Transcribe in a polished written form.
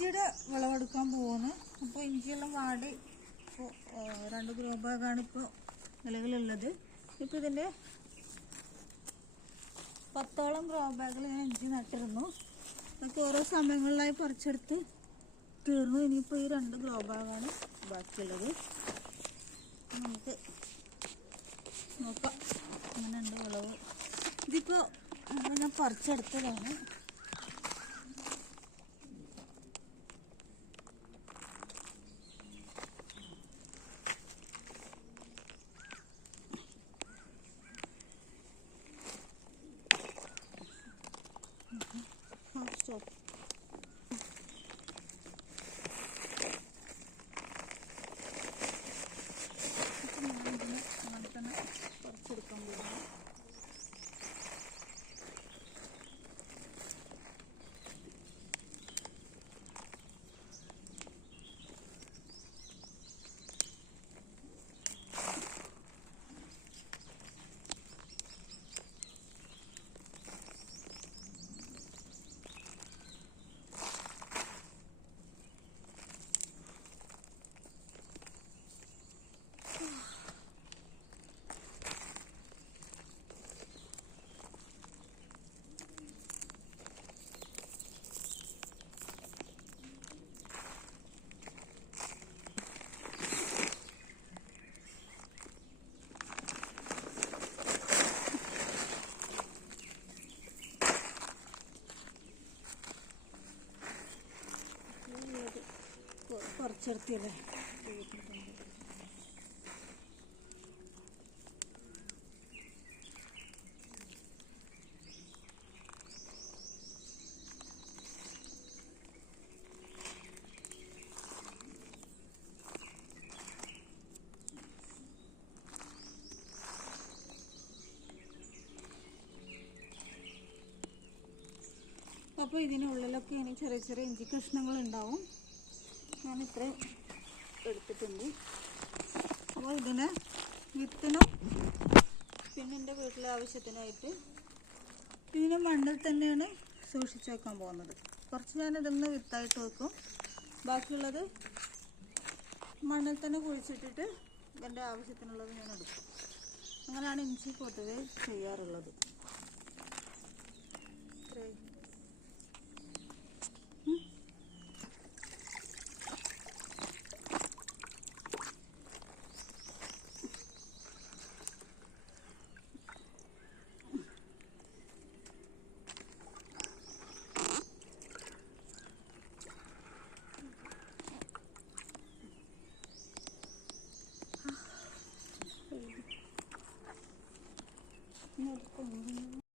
ഇഞ്ചിയുടെ വിളവെടുക്കാൻ പോകുന്നു. അപ്പോൾ ഇഞ്ചിയെല്ലാം വാടി ഇപ്പോൾ 2 ഗ്രോ ബാഗാണ് ഇപ്പോൾ നിലവിലുള്ളത്. ഇപ്പോൾ ഇതിൻ്റെ 10ഓളം ഗ്രോ ബാഗിൽ ഞാൻ ഇഞ്ചി നട്ടിരുന്നു. അതൊക്കെ ഓരോ സമയങ്ങളിലായി പറിച്ചെടുത്ത് തീർന്നു. ഇനിയിപ്പോൾ ഈ 2 ഗ്രോ ബാഗാണ് ബാക്കിയുള്ളത്. നമുക്ക് നോക്കാം അങ്ങനെയുണ്ട് വിളവ്. ഇതിപ്പോൾ ഞാൻ പറിച്ചെടുത്തതാണ്. സ്റ്റോപ്പ്. അങ്ങനെ തന്നെ പറിച്ചെടുക്കാൻ പോകുന്നു. പറിച്ചെടുത്തില്ലേ. അപ്പോൾ ഇതിനുള്ളിലൊക്കെ ഇനി ചെറിയ ചെറിയ ഇഞ്ചി കഷ്ണങ്ങൾ ഉണ്ടാവും. ഞാൻ ഇത്രയും എടുത്തിട്ടുണ്ട്. അപ്പോൾ ഇതിനെ വിത്തിനും പിന്നെ എൻ്റെ വീട്ടിലെ ആവശ്യത്തിനായിട്ട് ഇതിനെ മണ്ണിൽ തന്നെയാണ് സൂക്ഷിച്ച് വെക്കാൻ പോകുന്നത്. കുറച്ച് ഞാനിതൊന്ന് വിത്തായിട്ട് വെക്കും, ബാക്കിയുള്ളത് മണ്ണിൽ തന്നെ കുഴിച്ചിട്ടിട്ട് ഇതിൻ്റെ ആവശ്യത്തിനുള്ളത് ഞാൻ എടുക്കും. അങ്ങനെയാണ് ഇഞ്ചി പൊതുവെ ചെയ്യാറുള്ളത്. No,